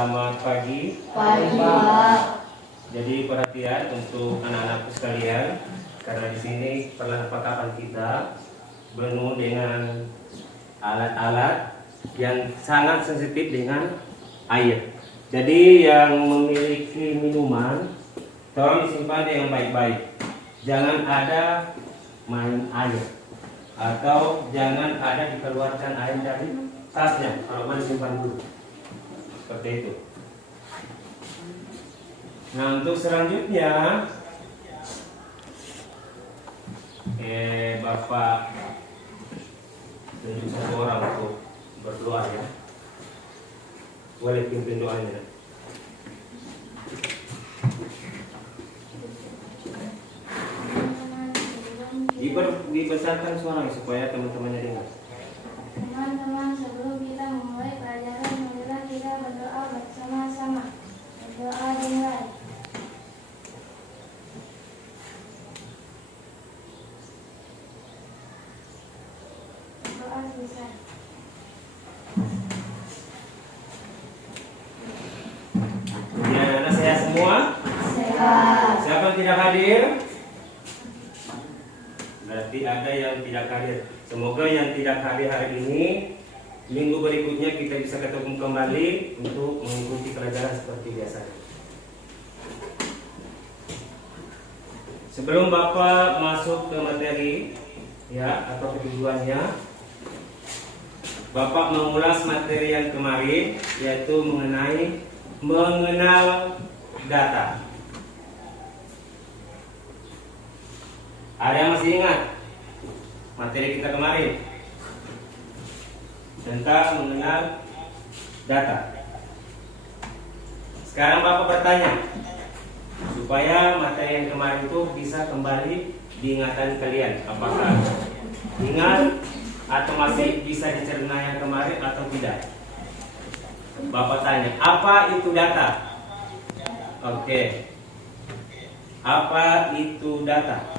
Selamat pagi. Pagi, Pak. Jadi perhatian untuk anak-anakku sekalian, karena di sini perlengkapan kita penuh dengan alat-alat yang sangat sensitif dengan air. Jadi yang memiliki minuman, tolong disimpan dengan baik-baik. Jangan ada main air atau jangan ada dikeluarkan air dari tasnya. Kalau boleh simpan dulu. Seperti itu. Nah, untuk selanjutnya Bapak tunjuk satu orang untuk berdoa ya. Boleh pimpin doanya. Dibesarkan suaranya supaya teman-temannya dengar. Teman-teman, sebelum kita memulai pelajaran, marilah kita berdoa bersama-sama. Berdoa dimulai. Berdoa selesai. Ya, anak saya semua. Sehat. Siapa yang tidak hadir? Berarti ada yang tidak hadir. Semoga yang tidak hadir hari ini, minggu berikutnya kita bisa ketemu kembali untuk mengikuti pelajaran seperti biasanya. Sebelum Bapak masuk ke materi ya atau tujuannya, Bapak mengulas materi yang kemarin, yaitu mengenal data. Ada yang masih ingat materi kita kemarin tentang mengenal data? Sekarang Bapak bertanya supaya materi yang kemarin itu bisa kembali diingatan kalian. Apakah ingat atau masih bisa dicerna yang kemarin atau tidak? Bapak tanya, apa itu data? Oke. Apa itu data?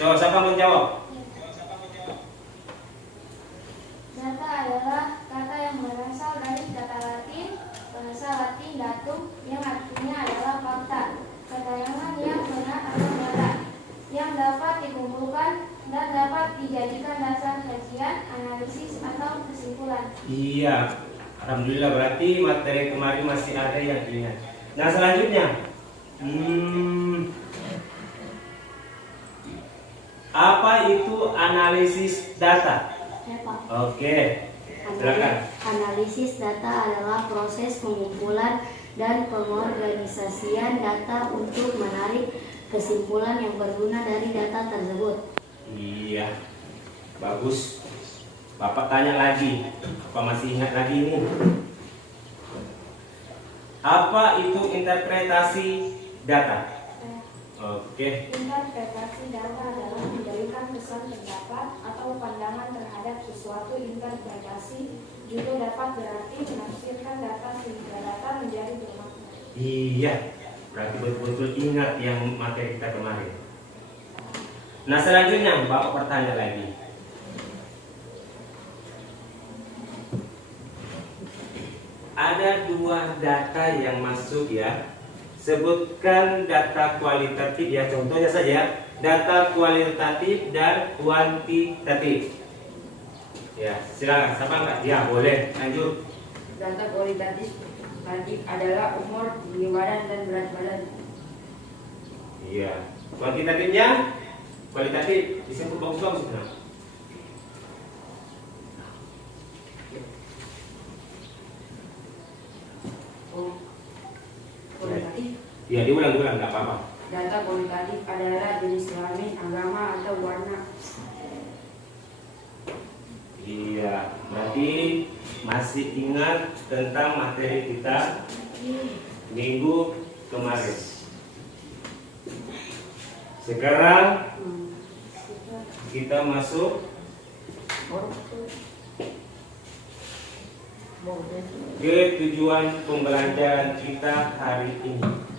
Coba siapa menjawab? Data adalah kata yang berasal dari kata Latin, bahasa Latin datum, yang artinya adalah fakta, keterangan yang benar atau nyata, yang dapat dikumpulkan dan dapat dijadikan dasar kajian, analisis, atau kesimpulan. Iya, alhamdulillah, berarti materi kemarin masih ada yang ingat. Nah, selanjutnya apa itu analisis data? Ya, Pak. Oke, silakan. Analisis data adalah proses pengumpulan dan pengorganisasian data untuk menarik kesimpulan yang berguna dari data tersebut. Iya, bagus. Bapak tanya lagi, apa masih ingat lagi ini? Apa itu interpretasi data? Oke. Interpretasi data adalah memberikan pesan pendapat atau pandangan terhadap sesuatu. Interpretasi juga dapat berarti menafsirkan data sehingga data menjadi bermakna. Iya, berarti betul-betul ingat yang materi kita kemarin. Nah, selanjutnya Bapak bertanya lagi. Ada dua data yang masuk ya. Sebutkan data kualitatif ya, contohnya saja data kualitatif dan kuantitatif. Ya, silakan. Siapa enggak? Ya, boleh. Lanjut. Data kualitatif adalah umur, tinggi badan, dan berat badan. Iya. Kuantitatifnya? Kualitatif disebut bagus-bagus. Nah. Kualitatif. Ya, diulang-ulang, nggak apa-apa. Data kualitatif adalah jenis kelamin, agama, atau warna. Iya, berarti masih ingat tentang materi kita minggu kemarin. Sekarang kita masuk ke tujuan pembelajaran kita hari ini.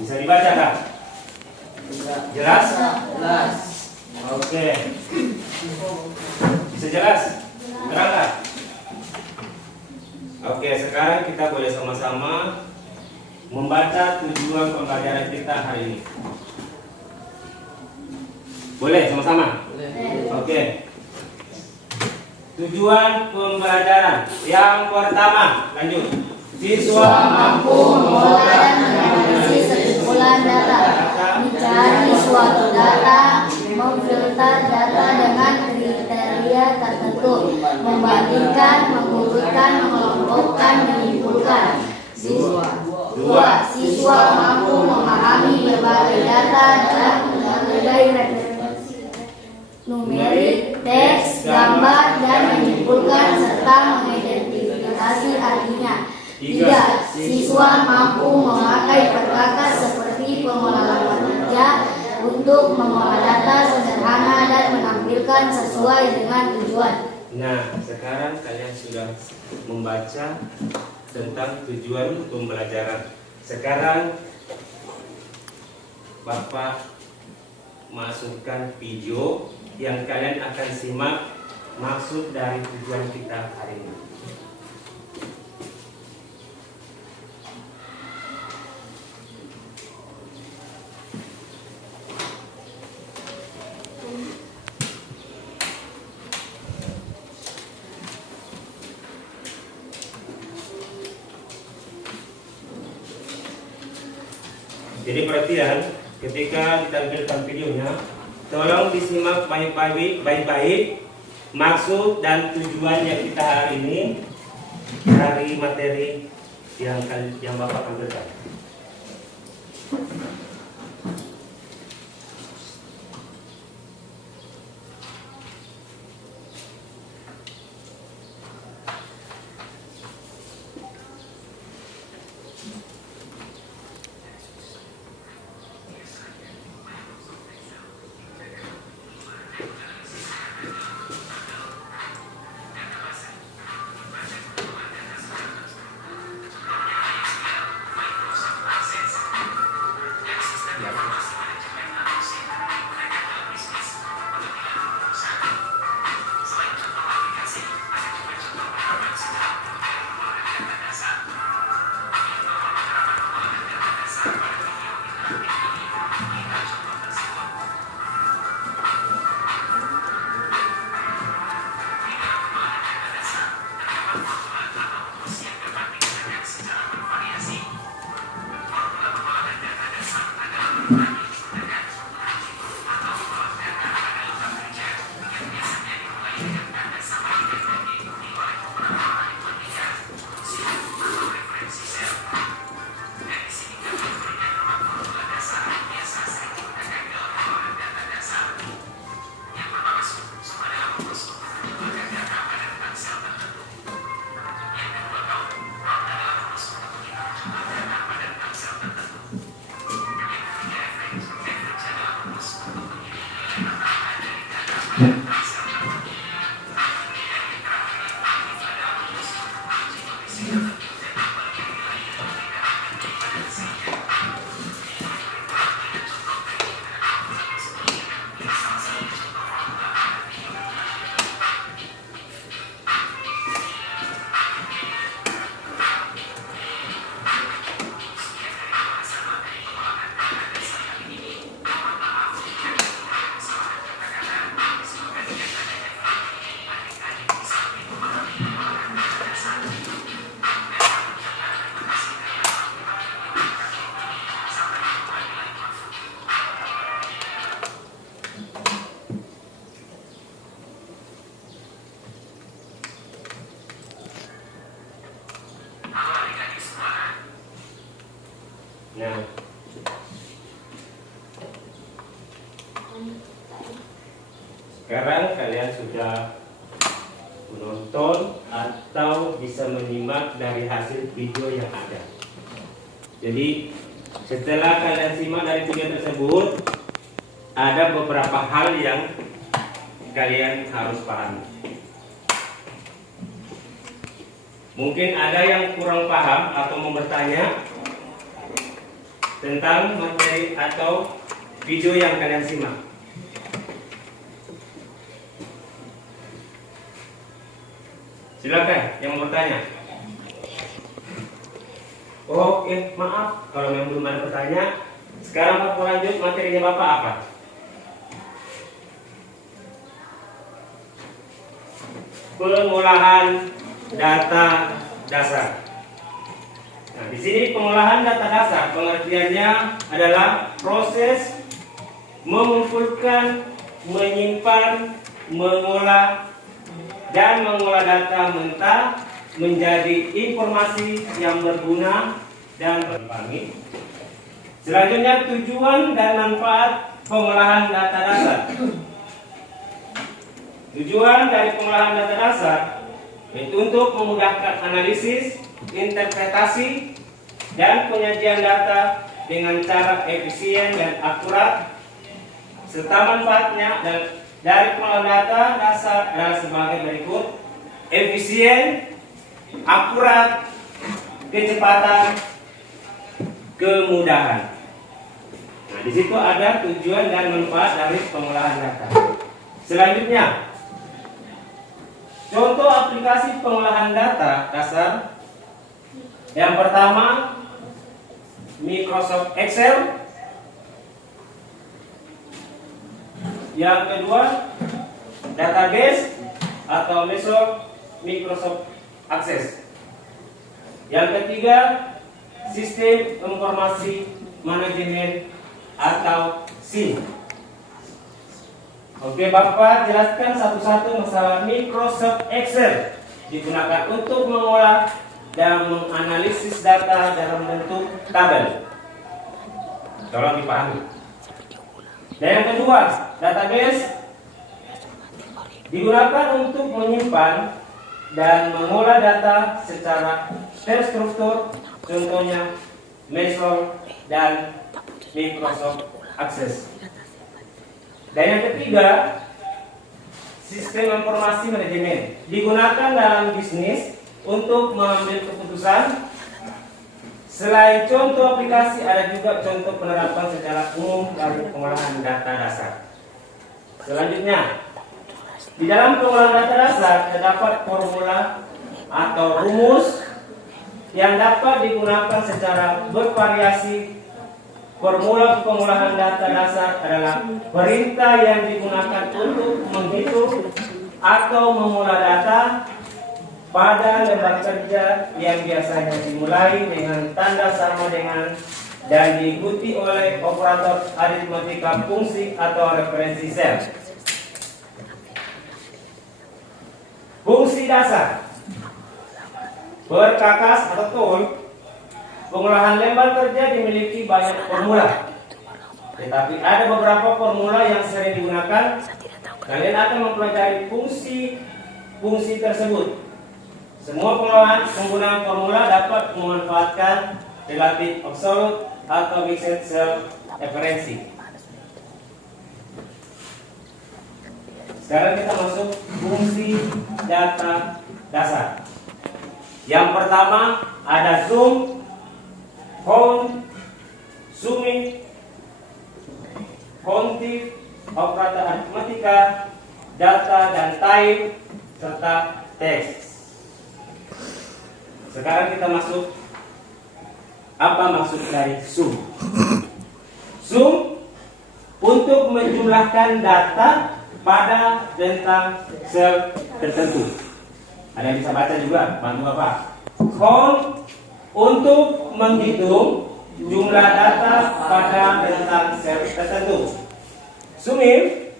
Bisa dibaca Kak? Jelas? Jelas. Oke. Bisa jelas? Terang Kak? Oke, sekarang kita boleh sama-sama membaca tujuan pembelajaran kita hari ini. Boleh sama-sama? Oke. Tujuan pembelajaran yang pertama, lanjut. Siswa Mampu mengolah dan menganalisis kesimpulan data, mencari suatu data, memfilter data dengan kriteria tertentu, membandingkan, mengurutkan, mengelompokkan, menyimpulkan. Dua, siswa mampu memahami berbagai data dalam berbagai numerik, teks, gambar, dan menyimpulkan serta mengidentifikasi artinya. Tiga, siswa mampu memakai perkakas seperti pengolahan kerja untuk mengolah data sederhana dan menampilkan sesuai dengan tujuan. Nah, sekarang kalian sudah membaca tentang tujuan pembelajaran. Sekarang Bapak masukkan video yang kalian akan simak maksud dari tujuan kita hari ini. Jadi perhatian ketika ditampilkan videonya, tolong disimak baik-baik maksud dan tujuannya kita hari ini dari materi yang Bapak tampilkan. Nah, sekarang kalian sudah menonton atau bisa menyimak dari hasil video yang ada. Jadi setelah kalian simak dari video tersebut, ada beberapa hal yang kalian harus pahami. Mungkin ada yang kurang paham atau mau bertanya tentang materi atau video yang kalian simak. Silakan yang mau bertanya. Oke, maaf kalau memang belum ada pertanyaan. Sekarang Bapak lanjut, materinya Bapak apa? Pengolahan data dasar. Nah, di sini pengolahan data dasar pengertiannya adalah proses mengumpulkan, menyimpan, mengolah dan mengolah data mentah menjadi informasi yang berguna dan bermanfaat. Selanjutnya tujuan dan manfaat pengolahan data dasar. Tujuan dari pengolahan data dasar yaitu untuk memudahkan analisis, interpretasi, dan penyajian data dengan cara efisien dan akurat, serta manfaatnya dari pengolahan data dasar adalah sebagai berikut: efisien, akurat, kecepatan, kemudahan. Nah, di situ ada tujuan dan manfaat dari pengolahan data. Selanjutnya, contoh aplikasi pengolahan data dasar. Yang pertama, Microsoft Excel. Yang kedua, database atau Microsoft Access. Yang ketiga, sistem informasi manajemen atau SIM. Oke, Bapak jelaskan satu-satu masalah Microsoft Excel. Digunakan untuk mengolah dan menganalisis data dalam bentuk tabel. Tolong dipahami. Dan yang kedua, database digunakan untuk menyimpan dan mengolah data secara terstruktur, contohnya Excel dan Microsoft Access. Dan yang ketiga, sistem informasi manajemen digunakan dalam bisnis untuk mengambil keputusan. Selain contoh aplikasi, ada juga contoh penerapan secara umum dari pengolahan data dasar. Selanjutnya, di dalam pengolahan data dasar terdapat formula atau rumus yang dapat digunakan secara bervariasi. Formula pengolahan data dasar adalah perintah yang digunakan untuk menghitung atau mengolah data pada lembar kerja yang biasanya dimulai dengan tanda sama dengan dan diikuti oleh operator aritmatika fungsi atau referensi sel. Fungsi dasar berkakas atau tool. Pengolahan lembar kerja dimiliki banyak formula, tetapi ada beberapa formula yang sering digunakan. Kalian akan mempelajari fungsi tersebut. Semua pengolahan penggunaan formula dapat memanfaatkan relatif absolute atau mixed cell referensi. Sekarang kita masuk fungsi data dasar. Yang pertama ada zoom, count, zooming, countif, operator aritmatika, data dan time, serta teks. Sekarang kita masuk apa maksud dari zoom. Zoom untuk menjumlahkan data pada tentang sel tertentu. Ada yang bisa baca juga, bantu Bapak. Count untuk menghitung jumlah data pada tentang sel tertentu. Zooming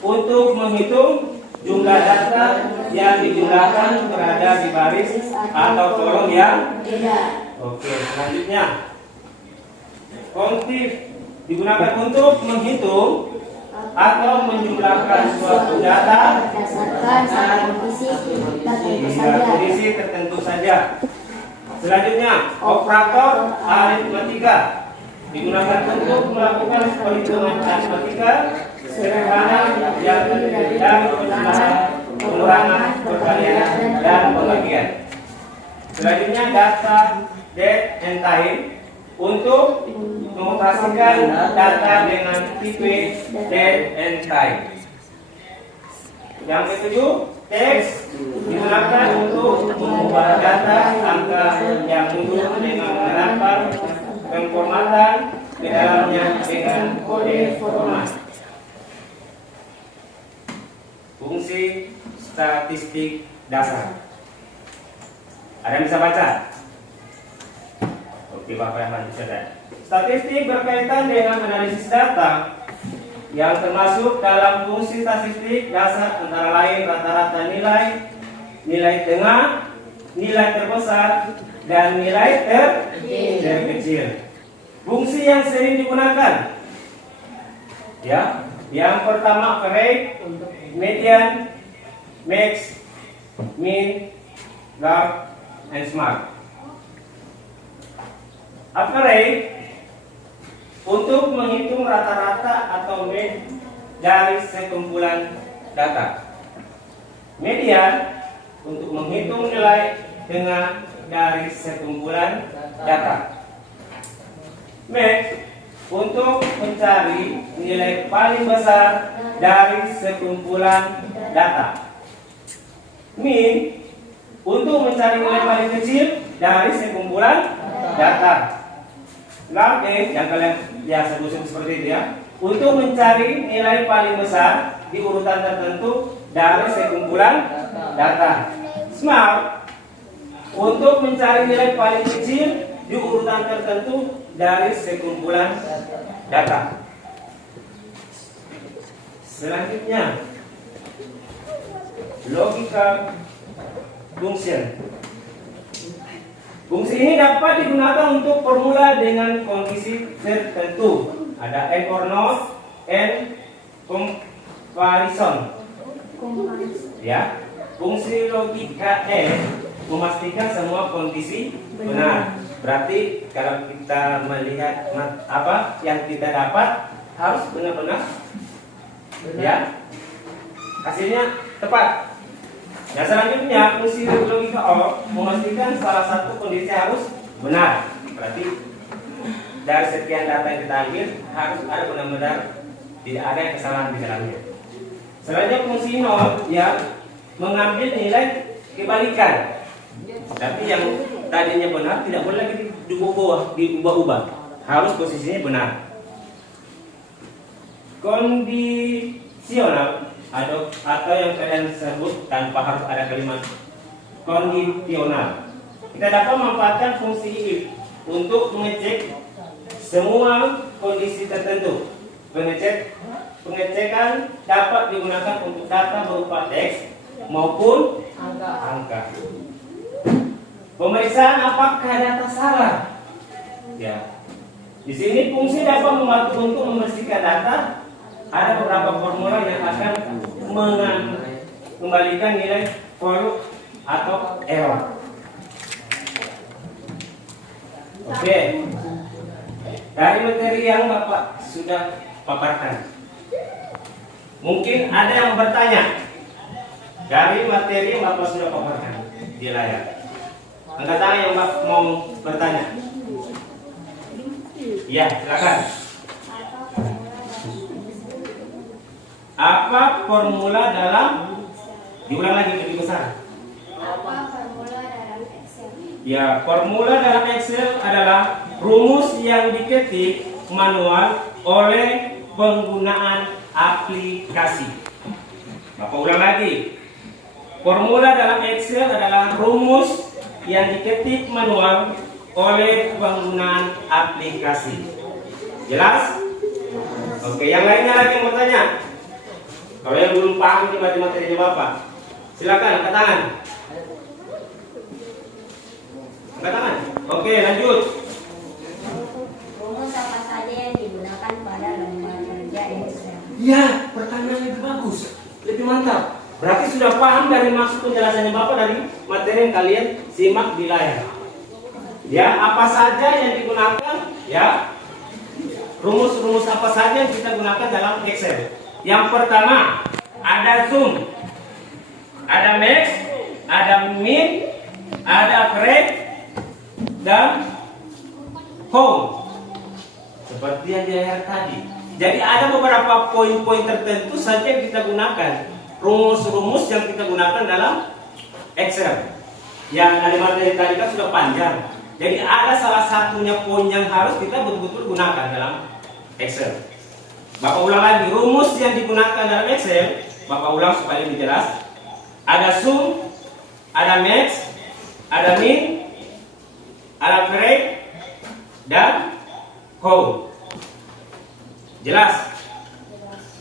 untuk menghitung jumlah data yang dijumlahkan berada di baris atau kolom yang beda. Oke, selanjutnya countif digunakan untuk menghitung atau menjumlahkan suatu data Berdasarkan pada kondisi tertentu saja. Selanjutnya, operator aritmatika digunakan untuk melakukan perhitungan aritmatika sederhana yang terdiri dari penambahan, pengurangan, perkalian, dan pembagian. Selanjutnya, data, date, and time untuk mengoperasikan data dengan tipe date and time. Yang ketujuh, teks digunakan untuk mengubah data angka yang muncul dengan menerapkan pemformatan ke dalamnya dengan kode format. Fungsi statistik dasar. Ada yang bisa baca? Oke, Bapak yang lanjut saja. Statistik berkaitan dengan analisis data yang termasuk dalam fungsi statistik dasar antara lain rata-rata nilai, nilai tengah, nilai terbesar, dan nilai terkecil. Fungsi yang sering digunakan, ya, yang pertama average, median, max, mean, log, and smart. Average untuk menghitung rata-rata atau mean dari sekumpulan data. Median untuk menghitung nilai tengah dari sekumpulan data. Max untuk mencari nilai paling besar dari sekumpulan data. Mean untuk mencari nilai paling kecil dari sekumpulan data. Log yang kalian biasa sebut seperti itu ya, untuk mencari nilai paling besar di urutan tertentu dari sekumpulan data. Smart untuk mencari nilai paling kecil di urutan tertentu dari sekumpulan data. Selanjutnya, logical function. Fungsi ini dapat digunakan untuk formula dengan kondisi tertentu. Ada and or not, and comparison. Ya, fungsi logika memastikan semua kondisi benar. Berarti kalau kita melihat apa yang kita dapat harus benar-benar, ya, hasilnya tepat. Yang selanjutnya, fungsi logika or memastikan salah satu kondisi harus benar. Berarti dari sekian data yang kita ambil harus ada benar-benar tidak ada kesalahan di dalamnya. Selanjutnya fungsi not, ya, mengambil nilai kebalikan. Tapi yang tadinya benar tidak boleh lagi diubah-ubah. Harus posisinya benar. Kondisional atau yang kalian sebut tanpa harus ada kalimat kondisional. Kita dapat memanfaatkan fungsi if untuk mengecek semua kondisi tertentu. Pengecekan dapat digunakan untuk data berupa teks maupun angka. Pemeriksaan apakah data salah. Ya. Di sini fungsi dapat membantu untuk memastikan data. Ada beberapa formula yang akan mengembalikan nilai value atau error. Oke. Dari materi yang Bapak sudah paparkan, mungkin ada yang bertanya dari materi yang Bapak sudah paparkan di layar. Angkat tangan yang Bapak mau bertanya. Ya, silakan. Apa formula dalam, diulang lagi lebih besar. Apa formula dalam Excel? Ya, formula dalam Excel adalah rumus yang diketik manual oleh penggunaan aplikasi. Bapak ulang lagi. Formula dalam Excel adalah rumus yang diketik manual oleh penggunaan aplikasi. Jelas? Oke, yang lainnya lagi yang bertanya. Kalau yang belum paham di materi Bapak, silakan angkat tangan. Angkat tangan. Oke, lanjut. Rumus apa saja yang digunakan pada lembar kerja Excel? Ya, pertanyaan lebih bagus, lebih mantap. Berarti sudah paham dari maksud penjelasannya Bapak dari materi yang kalian simak di layar. Ya, apa saja yang digunakan? Ya, rumus-rumus apa saja yang kita gunakan dalam Excel? Yang pertama, ada zoom, ada max, ada min, ada average, dan count. Seperti yang di layar tadi. Jadi ada beberapa poin-poin tertentu saja yang kita gunakan. rumus-rumus yang kita gunakan dalam Excel. Yang ada materi tadi kan sudah panjang. Jadi ada salah satunya poin yang harus kita betul-betul gunakan dalam Excel. Bapak ulang lagi, rumus yang digunakan dalam Excel, Bapak ulang supaya lebih jelas. Ada sum, ada max, ada min, ada break, dan count. Jelas?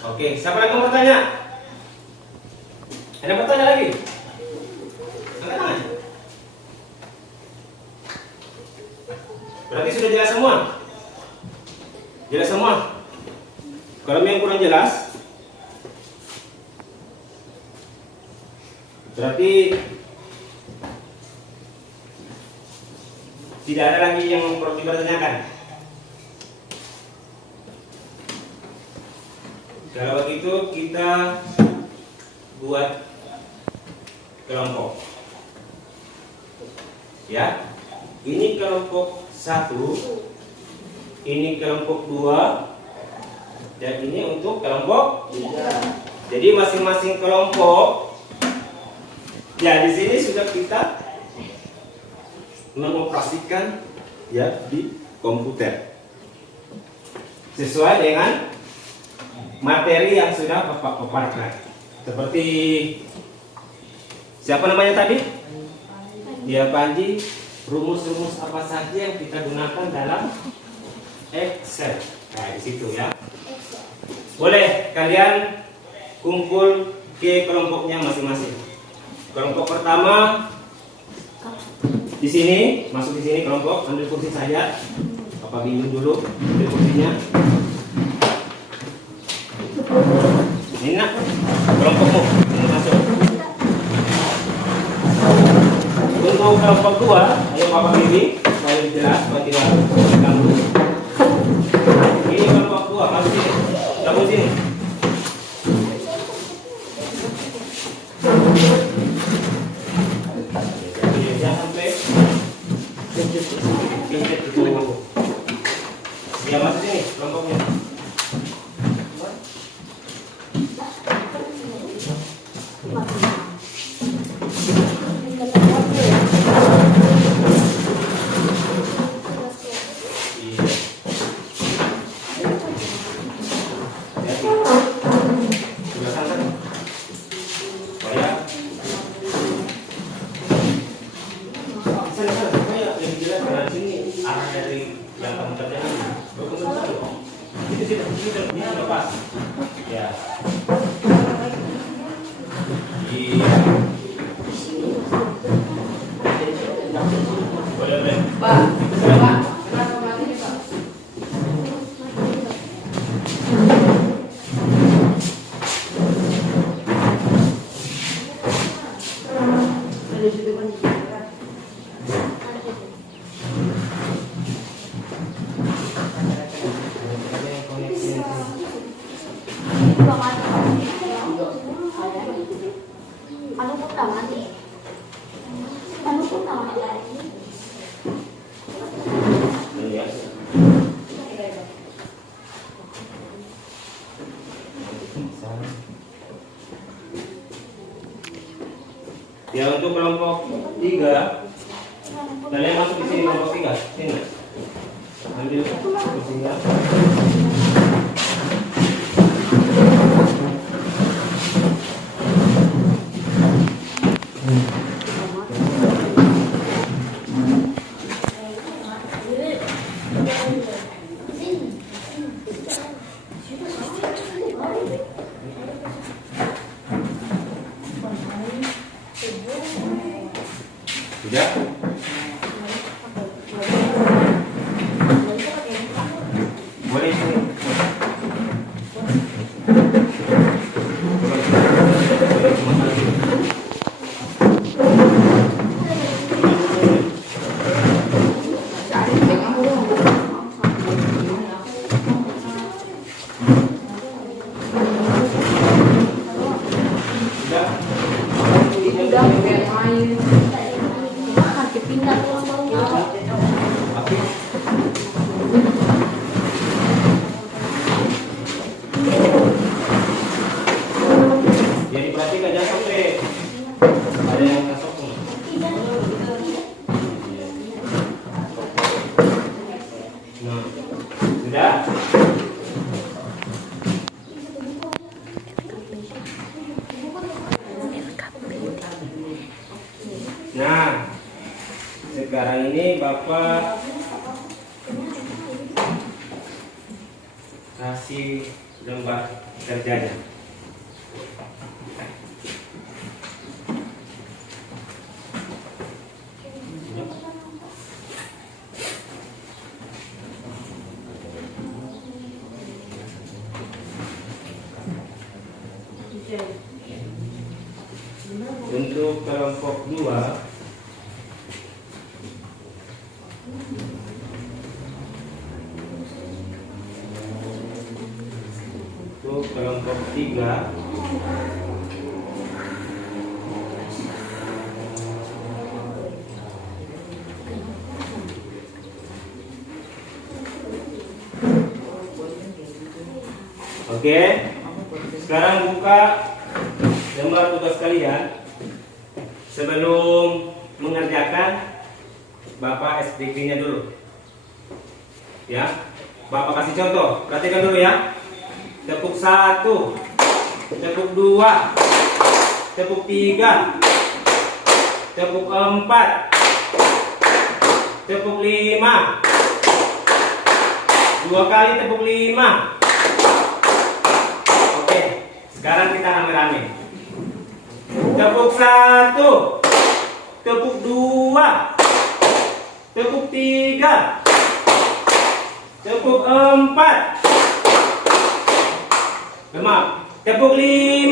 Oke, siapa lagi mau bertanya? Ada bertanya lagi? Angkat tangan. Berarti sudah jelas semua? Jelas semua? Kalau yang kurang jelas, berarti tidak ada lagi yang perlu dipertanyakan. Kalau begitu kita buat kelompok. Ya, ini kelompok 1, ini kelompok 2, dan ini untuk kelompok 3. Jadi masing-masing kelompok, ya di sini sudah kita mengoperasikan ya di komputer sesuai dengan materi yang sudah Bapak paparkan. Seperti siapa namanya tadi? Ya, Panji. Rumus-rumus apa saja yang kita gunakan dalam Excel. Nah, di situ ya. Boleh kalian kumpul ke kelompoknya masing-masing. Kelompok pertama di sini, masuk di sini kelompok, ambil kursi saja. Bapak bingung dulu, ambil kursinya. Ini nak kelompokmu, ini masuk. Untuk kelompok 2, ayo Bapak bimbing supaya lebih jelas, supaya tidak terganggu. Ini kelompok 2, masuk sini, gabung sini. Jangan sampai gencet itu. Ya, masuk sini kelompoknya. Ya, untuk kelompok 3, kalian masuk di sini kelompok 3. Sini. Ambil kursinya. Sudah? Boleh sini. Jadi berarti sopir. Ada yang masuk tuh. Nah, sudah. Nah, sekarang ini Bapak kasih lembar kerjanya. Untuk kelompok 2 untuk kelompok 3 oke, sekarang buka lembar tugas kalian. Sebelum mengerjakan, Bapak SPK-nya dulu. Ya, Bapak kasih contoh. Perhatikan dulu ya. Tepuk 1, tepuk 2, tepuk 3, tepuk 4, tepuk 5. 2 kali tepuk 5. Oke, sekarang kita rame-rame. Tepuk 1, tepuk 2, tepuk 3, tepuk 4. Maaf, tepuk 5.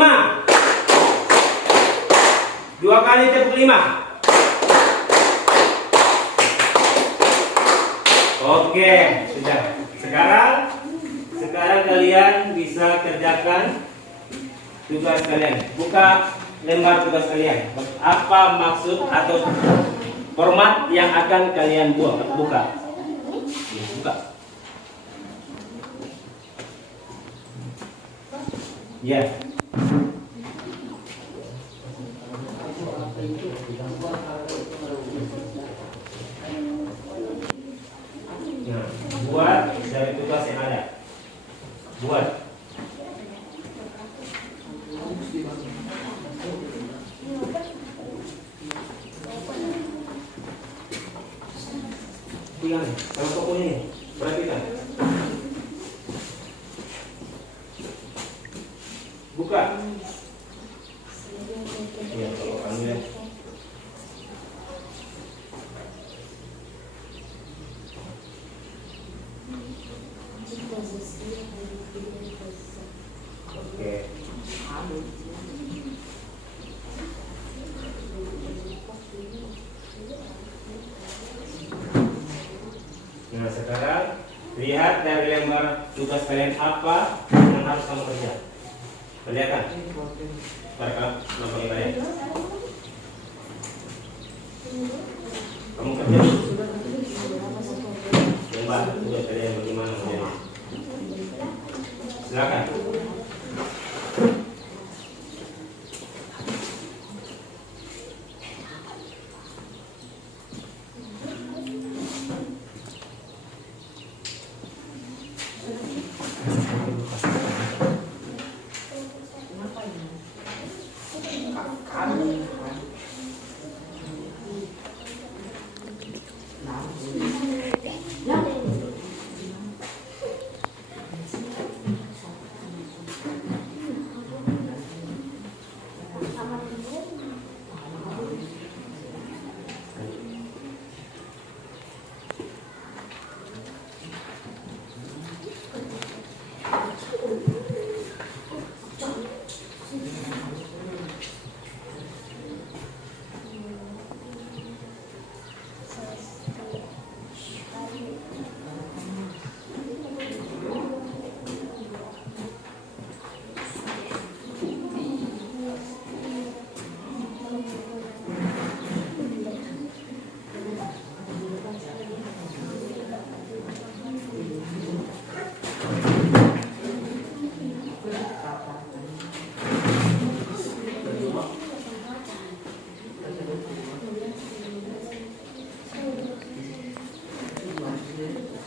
2 kali tepuk 5. Oke, sudah. Sekarang kalian bisa kerjakan tugas kalian. Buka lembar tugas kalian. Apa maksud atau format yang akan kalian buka? Buka. Ya. Nah, buat dari tugas yang ada. Buat. Pulang, kalau kau ini, perhatikan. Buka. Ya, kalau kamu ya. Oke. Nah, sekarang lihat dari lembar tugas kalian apa yang harus kamu kerjakan. Kelihatan? Bapak ibadah. Kamu kerja. Lembar tugas kalian bagaimana menjadi? Silakan.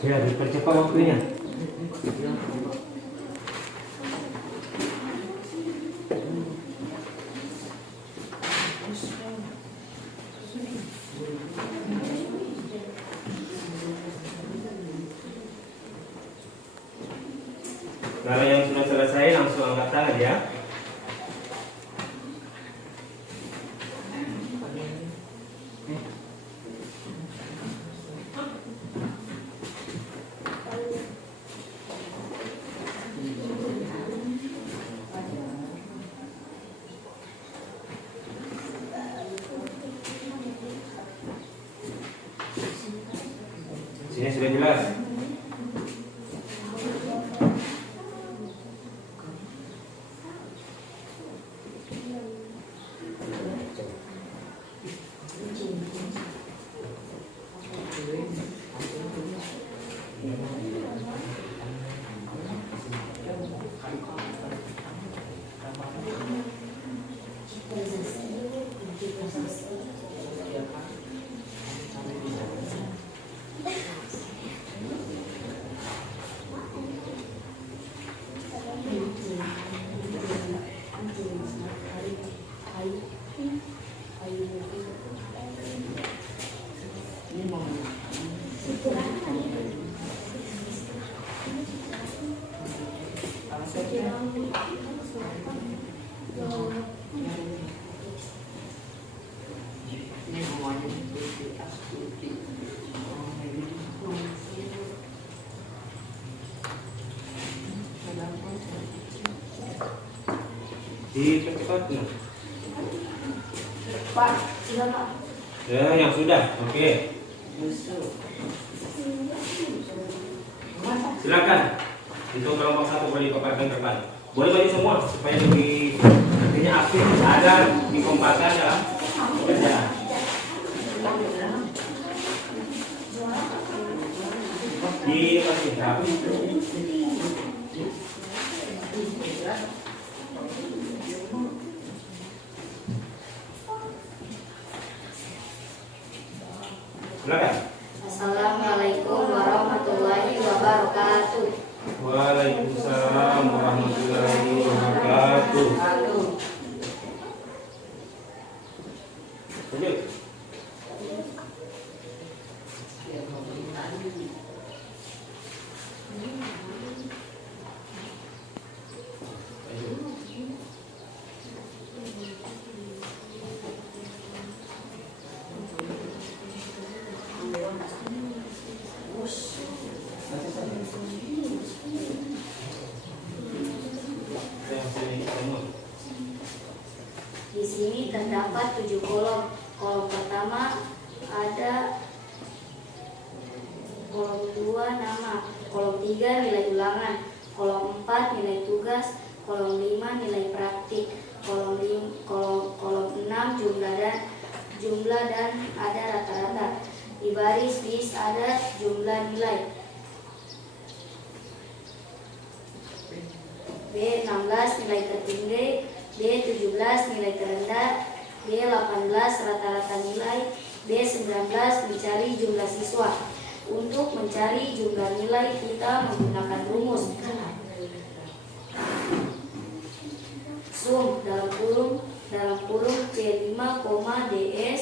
Ya, dipercepat waktunya. Kalau yang sudah selesai langsung angkat tangan ya. Sini sudah jelas. Dipercepat ya. Pak, sudah Pak. Ya, yang sudah. Oke. Silakan. Untuk kelompok 1 boleh dipaparkan ke depan. Boleh bagi semua supaya lebih artinya aktif agar dikompakkan dalam pekerjaan. Di depan sini. Silakan. Assalamualaikum warahmatullahi wabarakatuh. Waalaikumsalam warahmatullahi wabarakatuh. Lanjut. Di sini terdapat 7 kolom. Kolom pertama ada kolom 2 nama, kolom 3 nilai ulangan, kolom 4 nilai tugas, kolom 5 nilai praktik, kolom 6 jumlah dan ada rata-rata. Di baris bis ada jumlah nilai. B16 nilai tertinggi, B17 nilai terendah, B18 rata-rata nilai, B19 mencari jumlah siswa. Untuk mencari jumlah nilai kita menggunakan rumus sum dalam kurung C5, DS,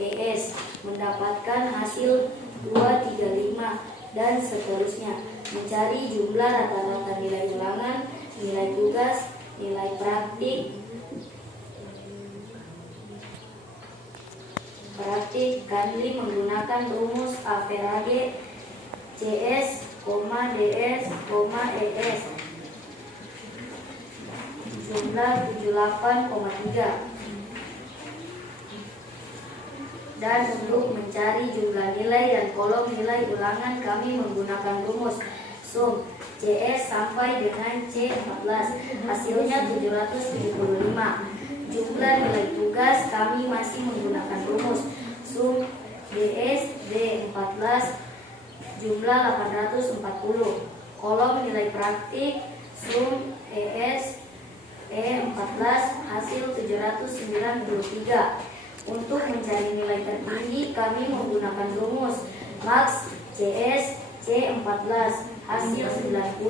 ES mendapatkan hasil 235 dan seterusnya. Mencari jumlah rata-rata nilai ulangan, nilai tugas, nilai praktik Kanli menggunakan rumus average CS, DS, ES jumlah 78,3. Dan untuk mencari jumlah nilai dan kolom nilai ulangan kami menggunakan rumus sum CS sampai dengan C14 hasilnya 775. Jumlah nilai tugas kami masih menggunakan rumus sum DS D14 jumlah 840. Kolom nilai praktik sum ES E14 hasil 793. Untuk mencari nilai tertinggi kami menggunakan rumus max CS C14 hasil 90.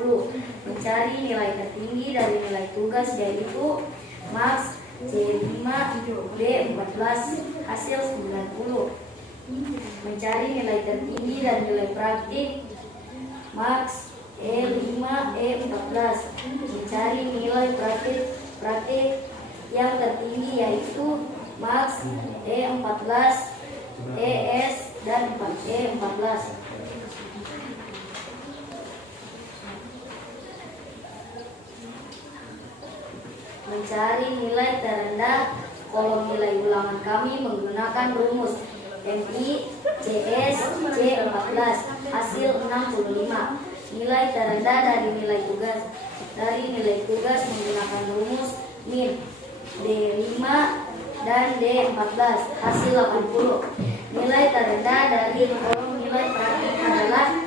Mencari nilai tertinggi dari nilai tugas yaitu Max C5 D14 hasil 90. Mencari nilai tertinggi dan nilai praktik Max E5 E14. Mencari nilai praktik yang tertinggi yaitu Max E14 ES dan E14. Mencari nilai terendah kolom nilai ulangan kami menggunakan rumus MI CS C14 hasil 65. Nilai terendah dari nilai tugas menggunakan rumus min D5 dan D14 hasil 80. Nilai terendah dari kolom nilai praktik adalah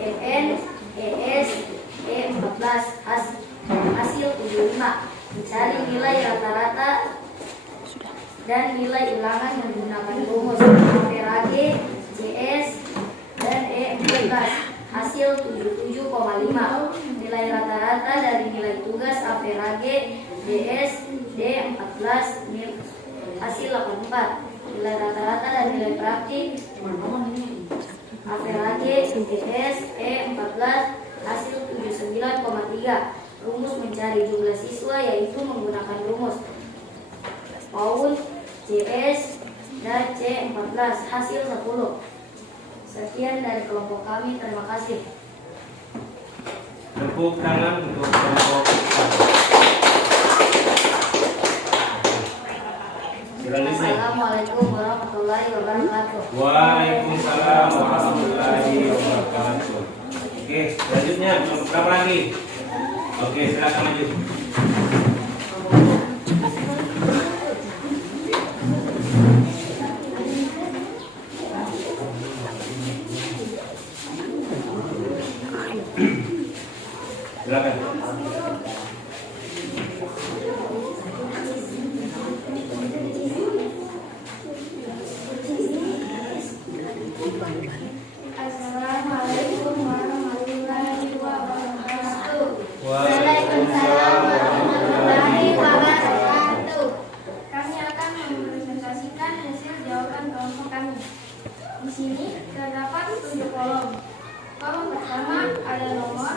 MN ES E14 hasil 75. Mencari nilai rata-rata dan nilai ulangan menggunakan rumus average CS dan E14 hasil 77,5. Nilai rata-rata dari nilai tugas average DS D14 hasil 84. Nilai rata-rata dan nilai praktik average DS E14 hasil 79,3. Rumus mencari jumlah siswa yaitu menggunakan rumus PAUD CS dan C14 hasil 10. Sekian dari kelompok kami, terima kasih. Tepuk tangan untuk kelompok. Assalamualaikum warahmatullahi wabarakatuh. Waalaikumsalam warahmatullahi wabarakatuh. Oke, selanjutnya berapa lagi? Oke, silakan maju. Silakan. Assalamualaikum warahmatullahi wabarakatuh. Waalaikumsalam warahmatullahi wabarakatuh. Kami akan mempresentasikan hasil jawaban kelompok kami. Di sini terdapat 7 kolom. Kolom pertama ada nomor,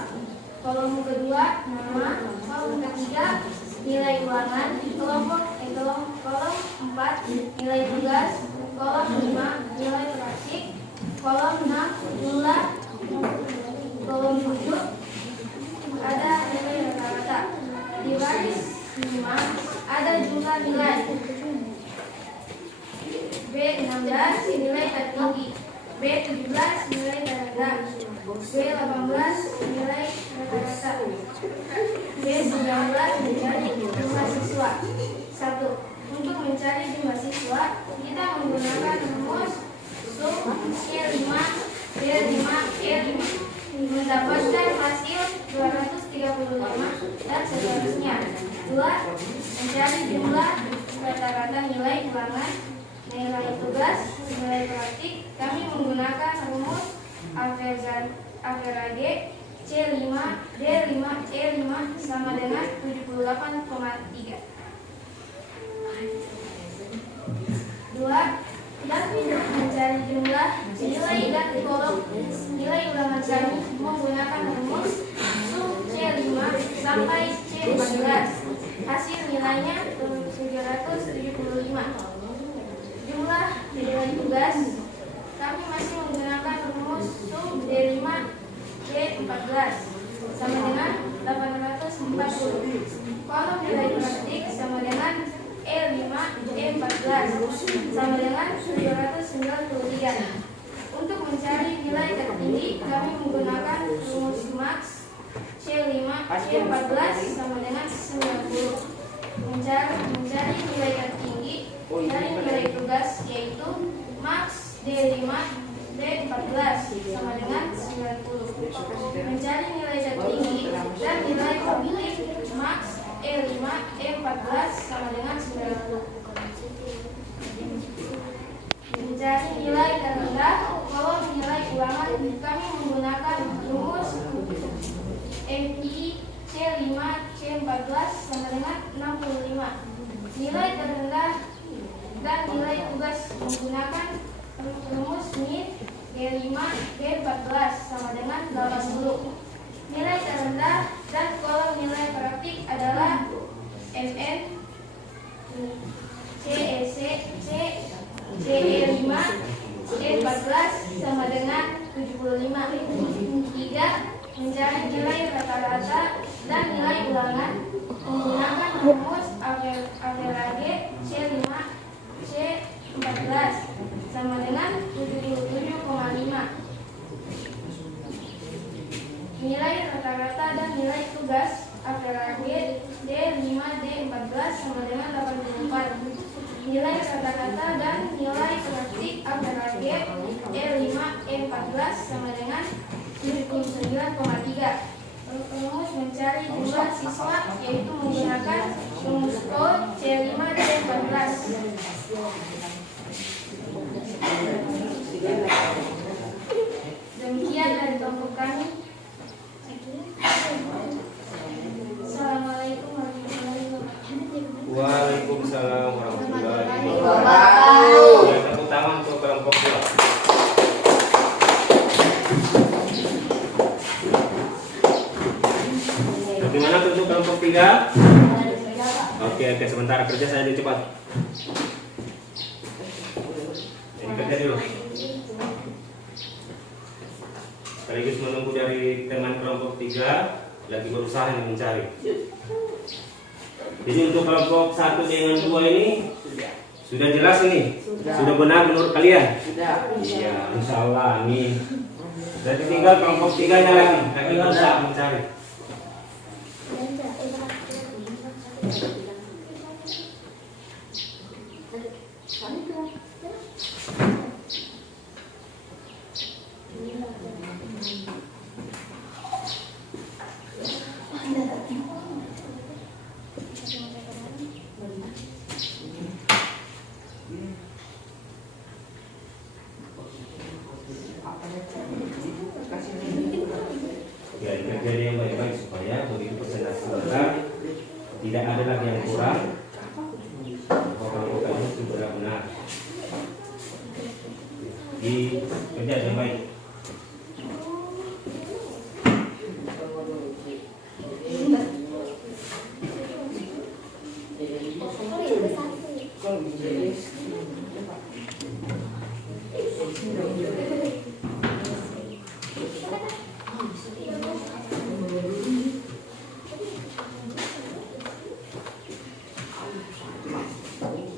kolom kedua nama, kolom ketiga nilai ulangan, kolom 4 nilai tugas, kolom 5 nilai praktik, kolom 6 jumlah, kolom 7 ada nilai rata-rata. Di baris 5 ada jumlah nilai. B16 nilai tertinggi, B17 nilai terendah, B18 nilai rata-rata, B19 mencari jumlah siswa. 1. Untuk mencari jumlah siswa, kita menggunakan rumus sum C5 D5 E5 mendapatkan hasil 235 dan seterusnya. 2. Mencari jumlah rata-rata nilai ulangan, nilai tugas, nilai praktik. Kami menggunakan rumus average C5 D5 E5 sama dengan 78,3. 2. Kami mencari jumlah nilai dan kolom nilai ulangan kami menggunakan rumus sum C5 sampai C14. Hasil nilainya 775. Jumlah nilai tugas kami masih menggunakan rumus sum D5 D14 sama dengan 840. Kolom nilai praktik sama dengan E5 E14 sama dengan 793. Untuk mencari nilai tertinggi kami menggunakan rumus Max C5 C14 sama dengan 90. Mencari nilai tertinggi dari nilai tugas yaitu Max D5 D14 sama dengan 90. Mencari nilai tertinggi dan nilai praktik Max E5 E14 sama dengan 90. Mencari nilai terendah kolom nilai ulangan kami menggunakan rumus MI C5 C14 sama dengan 65. Nilai terendah dan nilai tugas menggunakan rumus MIT G5 G14 sama dengan 80. Nilai terendah dan kolom nilai praktik adalah MN CEC CE5 C14 sama dengan 75. 3. Mencari nilai rata-rata dan nilai ulangan menggunakan rumus average C5 C14 sama dengan 77,5. Nilai rata-rata dan nilai tugas average D5 D14 sama dengan 84. Nilai rata-rata dan nilai praktik average E5 E14 sama dengan 79,3. Rumus mencari jumlah siswa yaitu menggunakan rumus code C5 D14. Demikian dari kelompok kami. Assalamualaikum warahmatullahi wabarakatuh. Waalaikumsalam warahmatullahi wabarakatuh. Tepuk tangan untuk kelompok 2. Bagaimana untuk kelompok 3? Oke, sebentar kerja saya jadi cepat. Ini kerja dulu. Sekaligus menunggu dari teman kelompok 3 lagi berusaha mencari. Jadi untuk kelompok 1 dengan 2 ini sudah jelas ini? Sudah benar menurut kalian? Sudah. Iya, insya Allah. Amin. Jadi tinggal kelompok 3-nya lagi. Lagi berusaha mencari. Ya, dikerjakan yang baik-baik supaya begitu presentasi selesai tidak ada lagi yang kurang. Pokok-pokok ini sudah benar. Dikerja yang baik.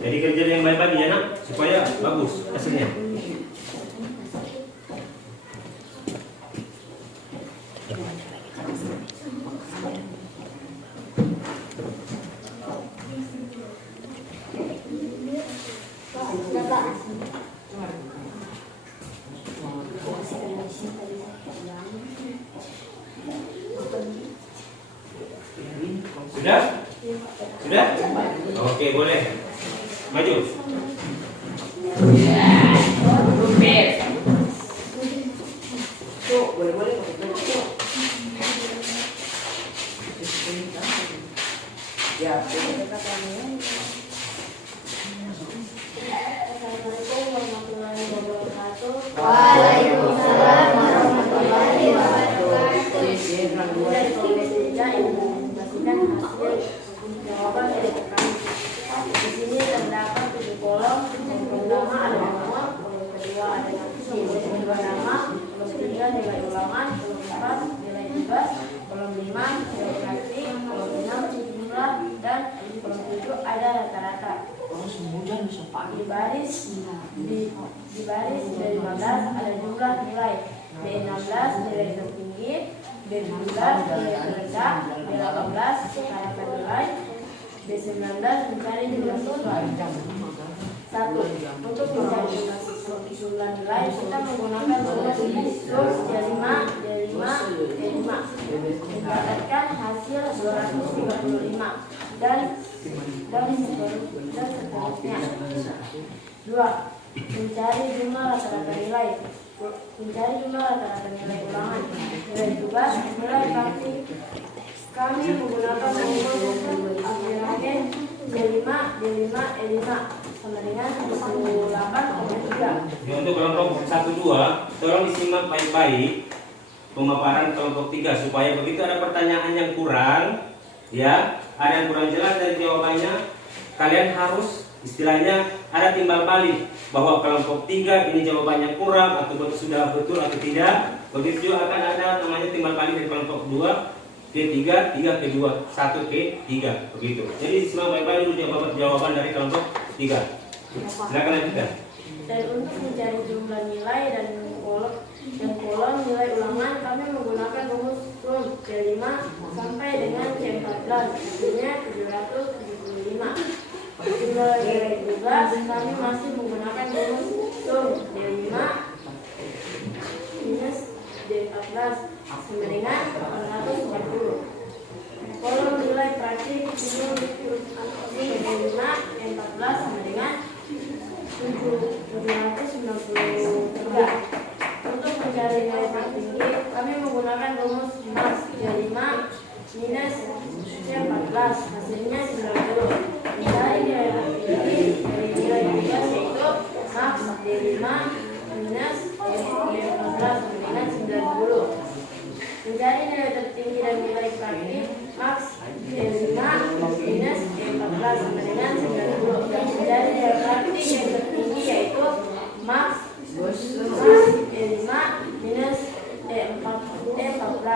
Jadi kerja yang baik-baik ya nak, supaya bagus hasilnya. Sudah? Sudah? Oke, boleh. Maju. Assalamualaikum warahmatullahi wabarakatuh. Waalaikumsalam warahmatullahi wabarakatuh. Dari kelompok 3 yang menyaksikan hasil jawaban dari kami. Di sini terdapat 7 kolom. Yang pertama ada nama, kolom kedua ada kedua nama, kolom ketiga nilai ulangan, kolom 4 nilai tugas, kolom 5 nilai praktik, kolom 6 jumlah, dan kolom 7 ada rata-rata. Di baris dari 15 ada jumlah nilai. B16 nilai tertinggi, B17 nilai terendah, B18 karakter nilai, B19 mencari jumlah siswa. 1. Untuk mencari jumlah nilai kita menggunakan rumus D5 D5 D5 mendapatkan hasil 235 dan seterusnya. 2. Mencari jumlah rata-rata nilai. Mencari jumlah rata-rata nilai ulangan. Nilai tugas, nilai praktik. Kami menggunakan rumus akhirnya D5, D5, E5 sama dengan 28,3. Ya, untuk kelompok 1-2, tolong disimak baik-baik pemaparan kelompok 3 supaya begitu ada pertanyaan yang kurang, ya, ada yang kurang jelas dari jawabannya, kalian harus istilahnya ada timbal balik bahwa kelompok 3 ini jawabannya kurang atau sudah betul atau tidak. Begitu juga akan ada namanya timbal balik dari kelompok 2 ke 3, 3 ke 2, 1 ke 3, begitu. Jadi disimak baik-baik dulu jawaban dari kelompok 3. Silakan lanjutkan. Dan untuk mencari jumlah nilai dan kolom nilai ulangan, kami menggunakan rumus SUM D5 sampai dengan C14, hasilnya 775. Jumlah nilai tugas, kami masih menggunakan rumus SUM D5 minus D14 sama dengan 440. Kolom nilai praktik SUM D5 14 sama dengan 793. Untuk mencari nilai tertinggi, kami menggunakan rumus max D5 minus C14, hasilnya 90. Mencari nilai tertinggi dari nilai tugas yaitu max D5 minus D14 sama dengan 90. Mencari nilai tertinggi dan nilai praktik max D5 minus D14 sama dengan 90. Dan mencari nilai praktik yang tertinggi yaitu max D5 minus D14.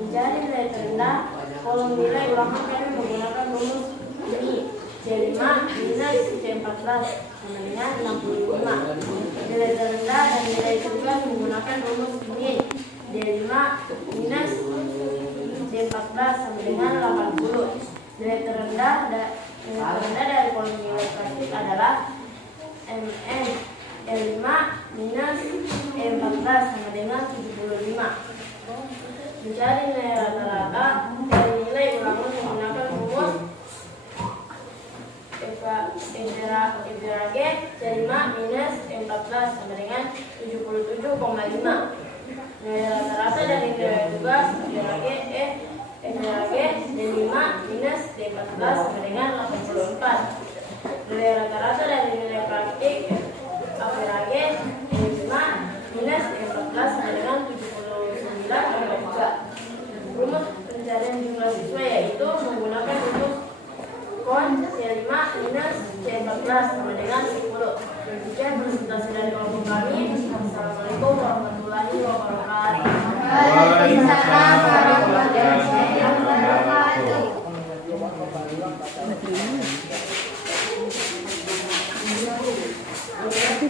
Mencari nilai terendah, kolom nilai ulangan kami menggunakan rumus ini D5 minus D14 sama dengan 65. Nilai terendah dan nilai tugas menggunakan rumus ini D5 minus D14 sama dengan 80. Nilai terendah dari kolom nilai praktik adalah MN E5 minus E14 sama dengan 75. Mencari nilai rata-rata dari nilai ulangan menggunakan rumus F-G D5 minus E14 sama dengan 77,5. Nilai rata-rata dari nilai tugas F-G D5 minus D14 sama dengan 84. Nilai rata-rata dari nilai praktik F-G D5 minus D14 sama dengan 79,3. Rumus pencarian jumlah siswa yaitu menggunakan rumus kon C5 minus C14 sama dengan 10. Demikian presentasi dari kelompok kami. Assalamualaikum warahmatullahi wabarakatuh. Waalaikumsalam warahmatullahi wabarakatuh.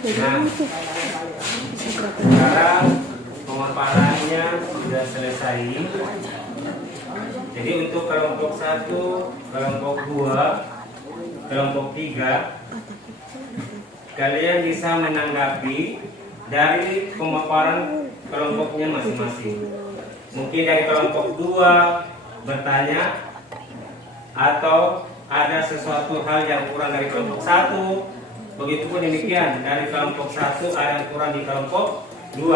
Nah, sekarang pemaparannya sudah selesai. Jadi untuk kelompok 1, kelompok 2, kelompok 3, kalian bisa menanggapi dari pemaparan kelompoknya masing-masing. Mungkin dari kelompok 2 bertanya atau ada sesuatu hal yang kurang dari kelompok 1. Begitupun demikian dari kelompok 1 ada yang kurang di kelompok 2.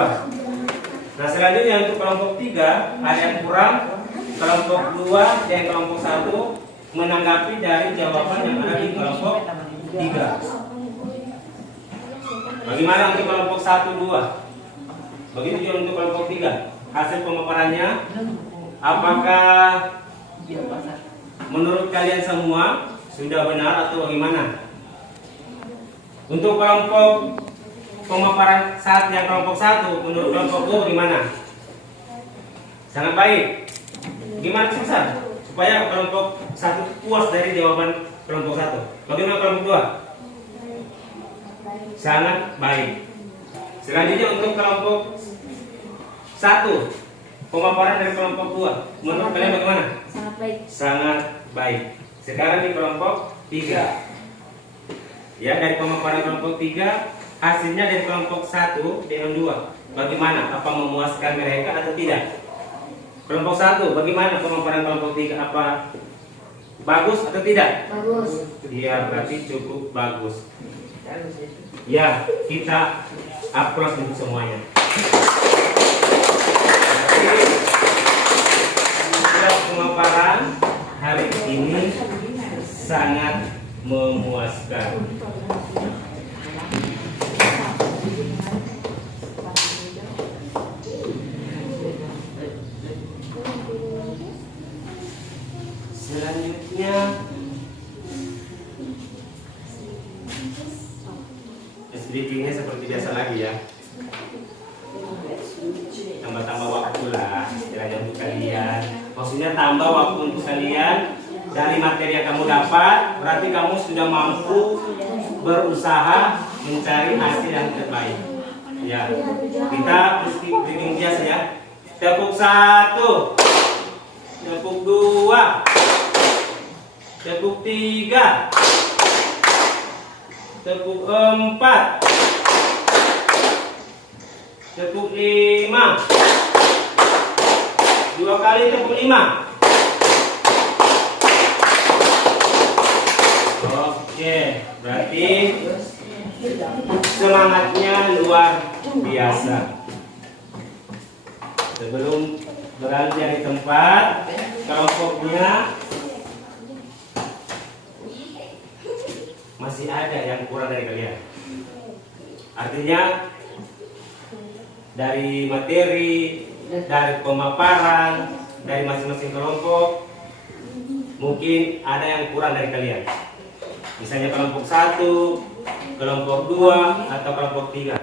Nah, selanjutnya untuk kelompok 3 ada yang kurang, kelompok 2 dan kelompok 1 menanggapi dari jawaban yang ada di kelompok 3. Bagaimana untuk kelompok 1, 2? Begitu juga untuk kelompok 3. Hasil pemaparannya apakah menurut kalian semua sudah benar atau bagaimana? Untuk kelompok pemaparan saat yang kelompok 1 menurut kelompok 2 bagaimana? Sangat baik. Gimana susah? Supaya kelompok 1 puas dari jawaban kelompok 1. Bagaimana kelompok 2? Sangat baik. Selanjutnya untuk kelompok 1 pemaparan dari kelompok 2 menurut kalian bagaimana? Sangat baik. Sangat baik. Sekarang di kelompok 3. Ya, dari pemaparan kelompok 3 hasilnya dari kelompok 1 dengan 2 bagaimana? Apa memuaskan mereka atau tidak? Kelompok 1 bagaimana pemaparan kelompok 3? Apa Bagus atau tidak? Bagus. Iya, berarti cukup bagus. Ya, kita upload untuk semuanya. Jadi, pemaparan hari ini sangat memuaskan. Selanjutnya SBG-nya seperti biasa lagi ya. Tambah-tambah waktu lah istilahnya untuk kalian. Maksudnya tambah waktu untuk kalian. Dari materi yang kamu dapat, berarti kamu sudah mampu berusaha mencari hasil yang terbaik. Ya, kita breathing biasa ya. Tepuk 1, tepuk 2, tepuk 3, tepuk 4, tepuk 5, 2 kali tepuk 5. Oke, berarti semangatnya luar biasa. Sebelum beralih dari tempat, kelompoknya masih ada yang kurang dari kalian. Artinya dari materi, dari pemaparan, dari masing-masing kelompok, mungkin ada yang kurang dari kalian. Misalnya kelompok 1, kelompok 2, atau kelompok 3.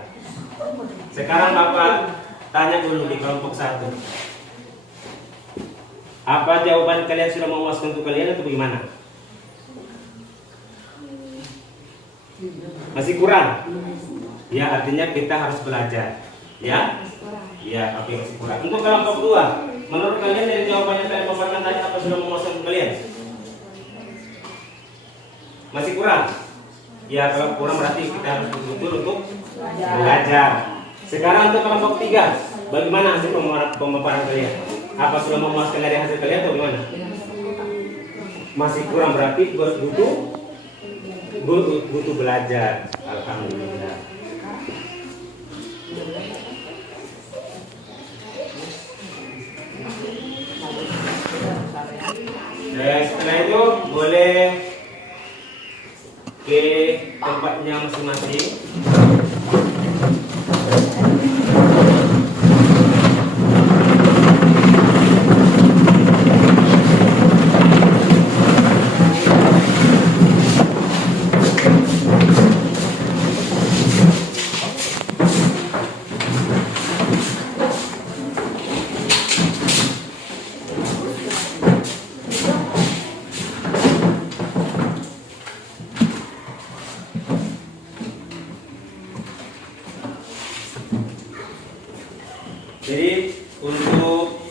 Sekarang Bapak tanya dulu di kelompok 1. Apa jawaban kalian sudah memuaskan untuk kalian atau bagaimana? Masih kurang? Ya, artinya kita harus belajar. Ya? Ya, oke, masih kurang. Untuk kelompok 2, menurut kalian dari jawabannya kalian paparkan tadi, apa sudah memuaskan untuk kalian? Masih kurang? Ya, kalau kurang berarti kita harus betul-betul untuk belajar. Sekarang untuk kelompok 3, bagaimana hasil pemaparan kalian? Apa sudah memuaskan dari hasil kalian atau bagaimana? Masih kurang, berarti butuh belajar. Alhamdulillah. Dan setelah itu boleh ke tempatnya masing-masing. Jadi untuk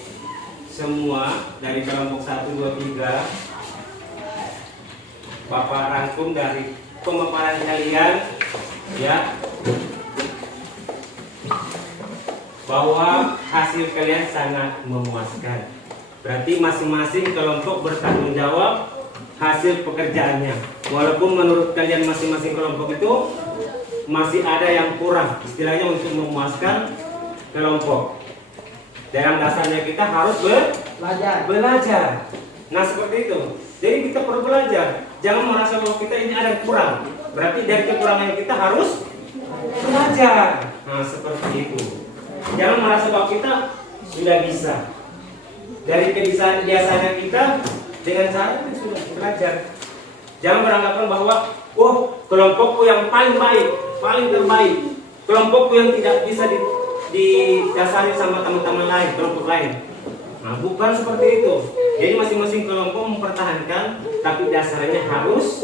semua dari kelompok 1, 2, 3, Bapak rangkum dari pemaparan kalian ya, bahwa hasil kalian sangat memuaskan. Berarti masing-masing kelompok bertanggung jawab hasil pekerjaannya. Walaupun menurut kalian masing-masing kelompok itu masih ada yang kurang, istilahnya untuk memuaskan kelompok. Dalam dasarnya kita harus belajar. Nah, seperti itu. Jadi kita perlu belajar. Jangan merasa bahwa kita ini ada yang kurang. Berarti dari kekurangan kita harus belajar. Nah, seperti itu. Jangan merasa bahwa kita sudah bisa. Dari kebiasaan biasanya kita dengan cara kita sudah belajar. Jangan beranggapan bahwa kelompokku yang paling baik, paling terbaik. Kelompokku yang tidak bisa didasari sama teman-teman lain, kelompok lain. Nah, bukan seperti itu. Jadi masing-masing kelompok mempertahankan, tapi dasarnya harus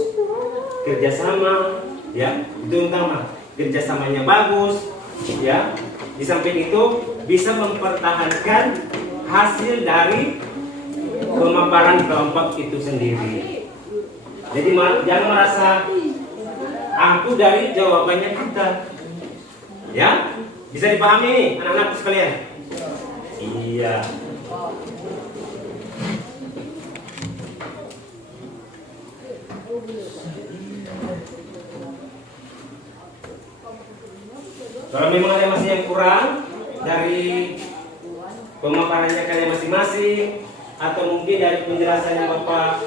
kerjasama, ya. Itu utama. Kerjasamanya bagus, ya. Di samping itu bisa mempertahankan hasil dari pemaparan kelompok itu sendiri. Jadi jangan merasa ampuh dari jawabannya kita, ya. Bisa dipahami nih anak-anak sekalian? Iya. Kalau memang ada masih yang kurang dari pemaparannya kalian masing-masing, atau mungkin dari penjelasannya Bapak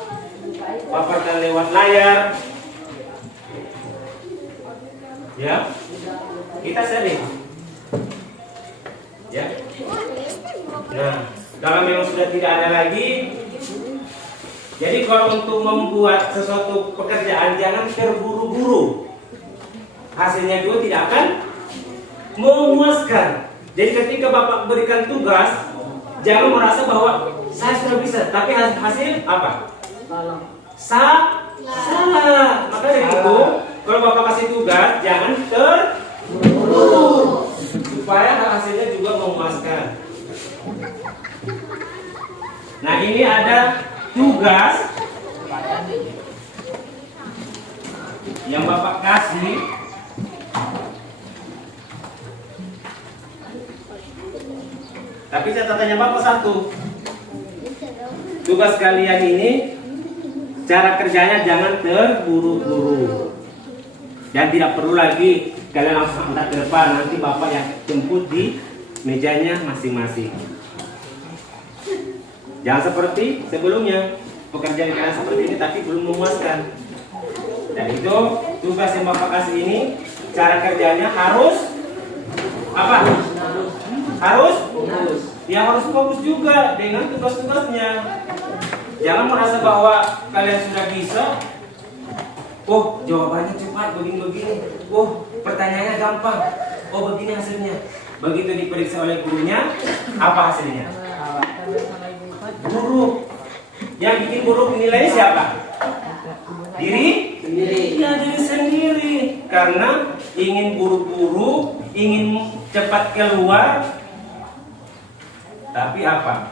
paparkan lewat layar, ya, kita sharing, ya. Nah, kalau memang sudah tidak ada lagi, jadi kalau untuk membuat sesuatu pekerjaan jangan terburu-buru, hasilnya juga tidak akan memuaskan. Jadi ketika Bapak berikan tugas, jangan merasa bahwa saya sudah bisa, tapi hasil apa? Salah. Maka dari itu, kalau Bapak kasih tugas, jangan terburu-buru, supaya hasilnya juga memuaskan. Nah, ini ada tugas yang Bapak kasih. Tapi catatannya Bapak satu. Tugas kalian ini, cara kerjanya jangan terburu-buru. Dan tidak perlu lagi kalian langsung angkat ke depan, nanti Bapak yang jemput di mejanya masing-masing. Jangan seperti sebelumnya, pekerjaan kalian seperti ini tapi belum memuaskan. Dan itu tugas yang Bapak kasih ini, cara kerjanya harus apa? Harus fokus juga dengan tugas-tugasnya. Jangan merasa bahwa kalian sudah bisa. Oh, jawabannya cepat begini-begini. Oh, pertanyaannya gampang. Oh, begini hasilnya. Begitu diperiksa oleh gurunya, apa hasilnya? Buruk. Yang bikin buruk nilainya siapa? Diri sendiri. Karena ingin buru-buru, ingin cepat keluar. Tapi apa?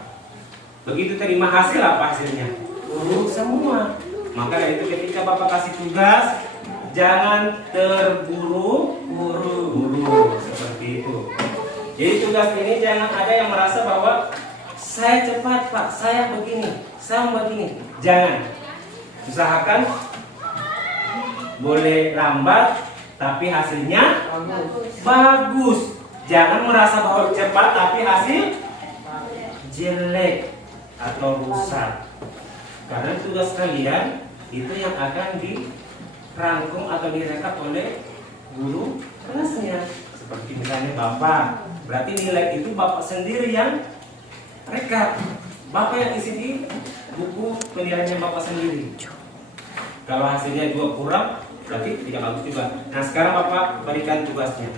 Begitu terima hasil, apa hasilnya? Buruk semua. Maka dari itu ketika Bapak kasih tugas, jangan terburu-buru seperti itu. Jadi tugas ini jangan ada yang merasa bahwa saya cepat Pak, saya begini. Jangan. Usahakan boleh lambat, tapi hasilnya bagus. Jangan merasa bahwa cepat, tapi hasil jelek atau rusak. Karena tugas kalian itu yang akan dirangkum atau direkap oleh guru kelasnya. Seperti misalnya Bapak, berarti nilai itu Bapak sendiri yang rekap. Bapak yang isi di buku penilaiannya Bapak sendiri. Kalau hasilnya juga kurang, berarti tidak bagus juga. Nah, sekarang Bapak berikan tugasnya.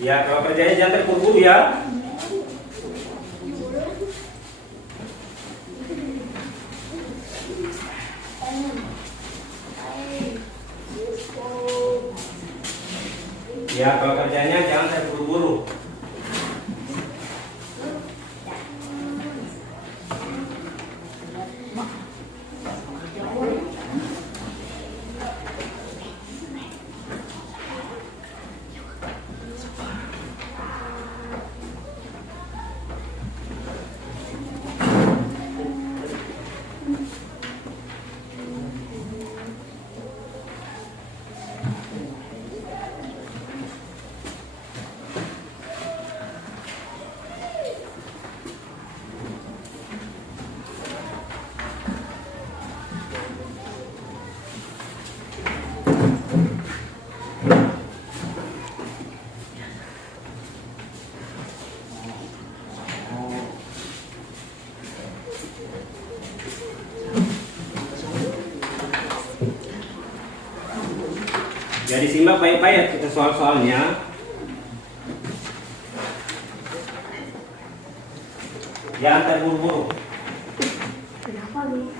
Ya, kalau kerjanya jangan terburu-buru ya. Ya, kalau kerjanya jangan terburu-buru. Jadi simak baik-baik kita soal-soalnya. Jangan terburu-buru. Kenapa nih?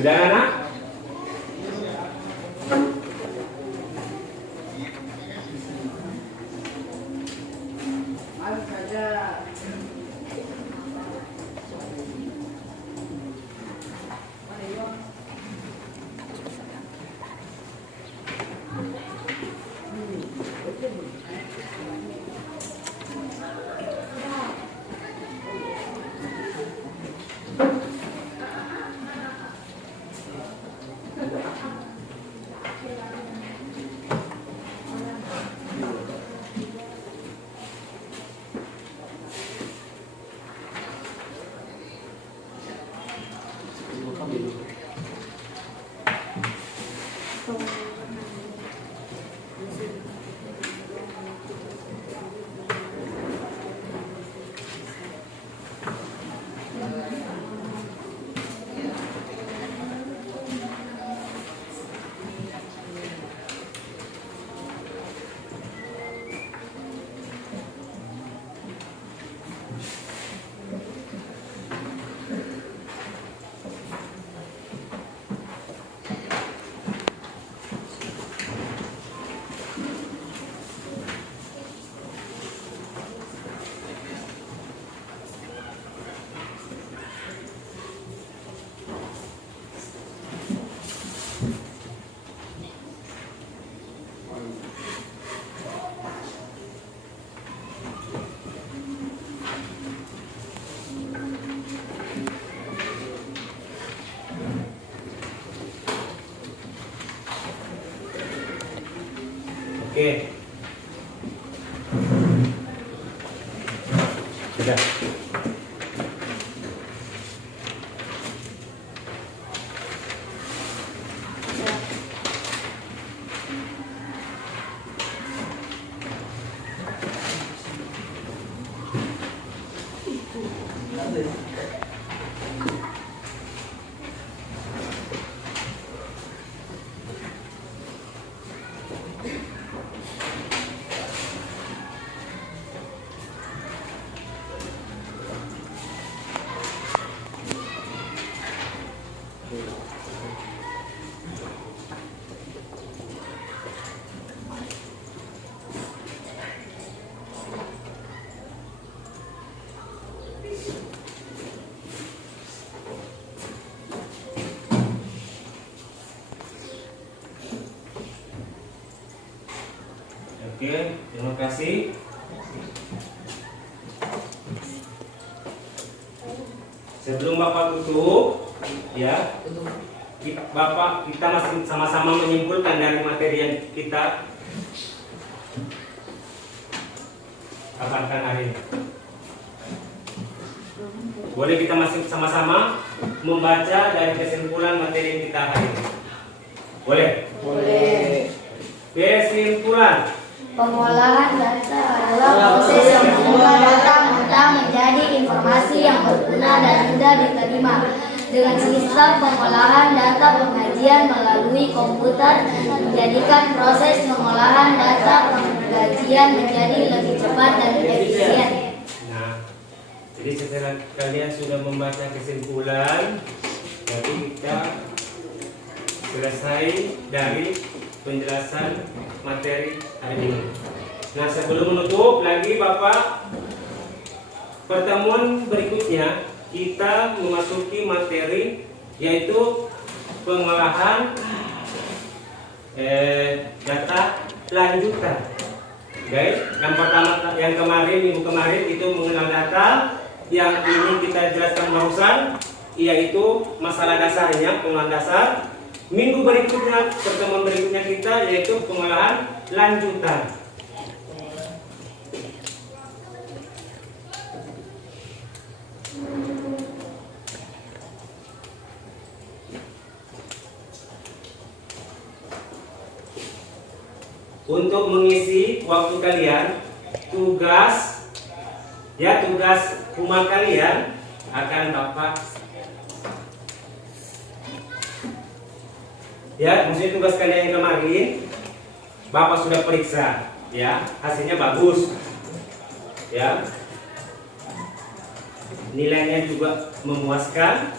Sudah anak? Oke. Sudah. Oke, terima kasih. Sebelum Bapak tutup, ya, Bapak kita masih sama-sama menyimpulkan dari materi yang kita paparkan hari ini. Boleh kita masih sama-sama membaca dari kesimpulan materi yang kita hari ini. Boleh? Boleh. Kesimpulan. Pengolahan data adalah proses yang mengolah data mentah menjadi informasi yang berguna dan mudah diterima. Dengan sistem pengolahan data pengajian melalui komputer menjadikan proses pengolahan data pengajian menjadi lebih cepat dan efisien. Nah, jadi setelah kalian sudah membaca kesimpulan, jadi kita selesai dari penjelasan materi hari ini. Nah, sebelum menutup lagi Bapak, pertemuan berikutnya kita memasuki materi yaitu pengolahan data lanjutan. Guys, yang pertama, yang kemarin, minggu kemarin itu mengenal data. Yang ini kita jelaskan barusan, yaitu masalah dasarnya, pengolahan dasar. Minggu berikutnya, pertemuan berikutnya kita yaitu pengolahan lanjutan. Untuk mengisi waktu kalian, tugas rumah kalian akan Bapak maksudnya tugas kalian yang kemarin Bapak sudah periksa, ya, hasilnya bagus, ya, nilainya juga memuaskan.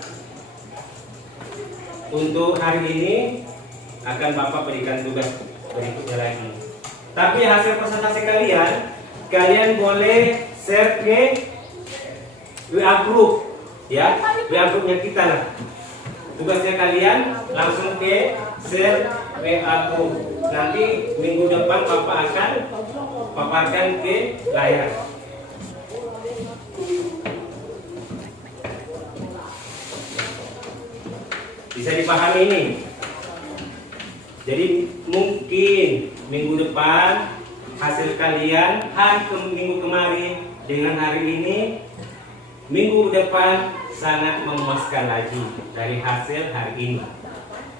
Untuk hari ini akan Bapak berikan tugas berikutnya lagi. Tapi hasil presentasi kalian boleh share ke WA group, ya, WA grupnya kita lah. Tugasnya kalian langsung ke share WA group. Nanti minggu depan Bapak akan paparkan ke layar. Bisa dipahami ini? Jadi mungkin minggu depan hasil kalian minggu kemarin dengan hari ini, minggu depan sangat memuaskan lagi dari hasil hari ini.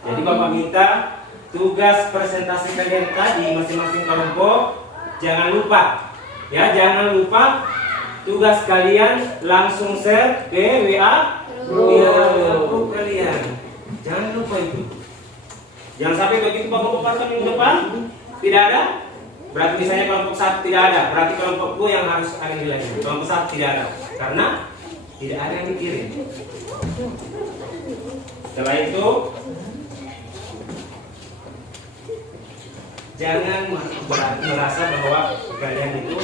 Jadi Bapak minta tugas presentasi kalian tadi masing-masing kelompok jangan lupa, ya, jangan lupa tugas kalian langsung share ke WA group kalian. Jangan lupa itu. Jangan sampai begitu Bapak paparkan minggu depan tidak ada. Berarti misalnya kelompok 1 tidak ada, berarti kelompok 2 yang harus ada nilainya. Kelompok 1 tidak ada, karena tidak ada yang dikirim. Setelah itu, jangan merasa bahwa kalian itu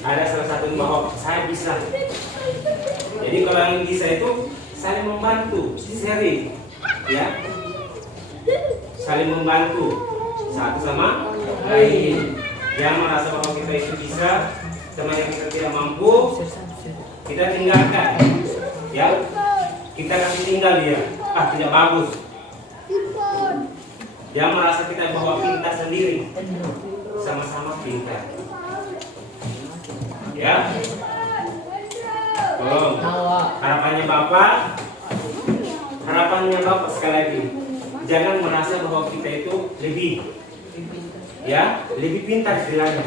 ada salah satu bahwa saya bisa. Jadi kalau yang bisa itu saling membantu, sharing, ya, saling membantu satu sama lain. Yang merasa bahwa kita itu bisa, teman yang kita tidak mampu, kita tinggalkan, ya, kita kasih tinggal dia. Tidak bagus. Yang merasa kita bahwa pintar sendiri, sama-sama pintar, ya. Tolong, harapannya Bapak sekali lagi, jangan merasa bahwa kita itu lebih pintar istilahnya.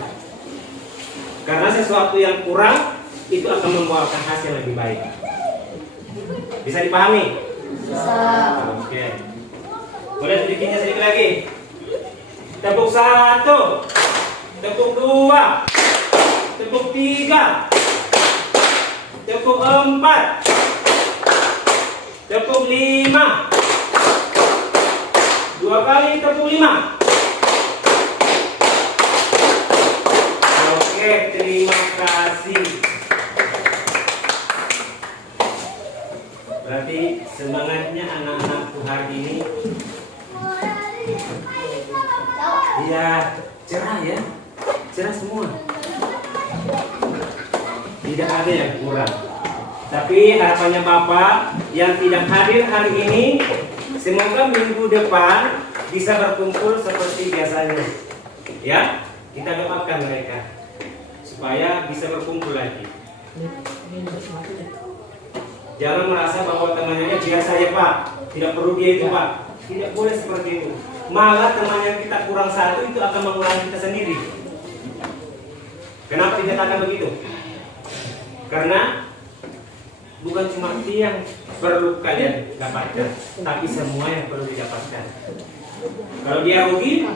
Karena sesuatu yang kurang itu akan membawakan hasil lebih baik. Bisa dipahami? Bisa. Oke. Boleh sedikitnya sedikit lagi. Tepuk 1, tepuk 2, tepuk 3, tepuk 4, tepuk 5. 2 kali tepuk 5. Oke, terima kasih. Berarti semangatnya anak-anakku hari ini, ya, cerah ya, cerah semua. Tidak ada yang kurang. Tapi harapannya Bapak yang tidak hadir hari ini, semoga minggu depan bisa berkumpul seperti biasanya. Ya, kita doakan mereka supaya bisa berkumpul lagi. Jangan merasa bahwa temannya biasa ya Pak, tidak perlu dia itu Pak. Tidak boleh seperti itu. Malah teman yang kita kurang satu itu akan mengurangi kita sendiri. Kenapa dikatakan begitu? Karena bukan cuma dia yang perlu kalian dapatkan, tapi semua yang perlu didapatkan. Kalau dia rugi,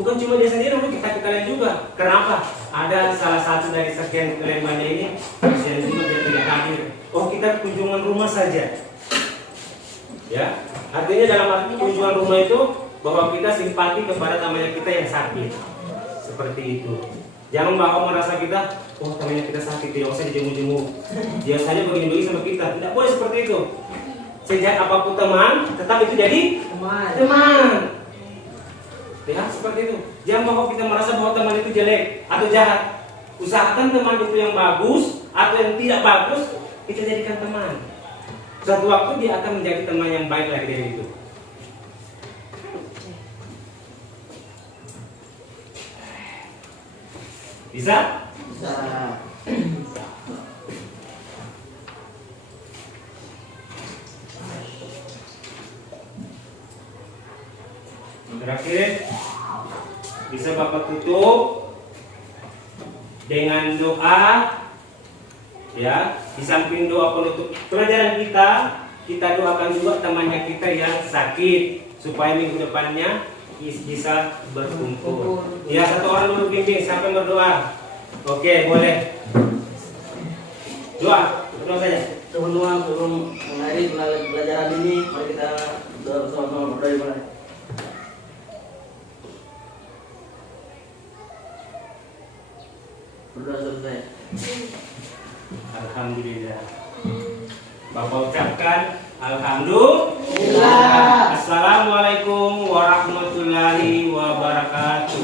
bukan cuma dia sendiri rugi, tapi kalian juga. Kenapa? Ada salah satu dari sekian lembaga ini yang juga dia tidak hadir. Oh, kita kunjungan rumah saja. Ya, artinya dalam arti kunjungan rumah itu bahwa kita simpati kepada temannya kita yang sakit. Seperti itu. Jangan bahwa merasa kita, oh temannya kita sakit, tidak usah dijenguk-jenguk. Dia saja begini-begini sama kita. Tidak boleh seperti itu. Sejak apapun teman, tetap itu jadi teman. Ya, seperti itu. Jangan bahwa kita merasa bahwa teman itu jelek atau jahat. Usahakan teman itu yang bagus atau yang tidak bagus, kita jadikan teman. Suatu waktu dia akan menjadi teman yang baik lagi dari itu. Bisa? Bisa. Terakhir, bisa Bapak tutup dengan doa, ya. Di samping doa penutup pelajaran kita doakan juga temannya kita yang sakit supaya minggu depannya bisa berkumpul. Ya, satu orang dulu bimbing sampai berdoa. Oke, boleh. Doa saja. Teman-teman, sebelum mengakhiri pelajaran ini, mari kita bersama-sama berdoa dimulai. Berdoa selesai. Alhamdulillah. Bapak ucapkan Alhamdulillah. Assalamualaikum warahmatullahi wabarakatuh.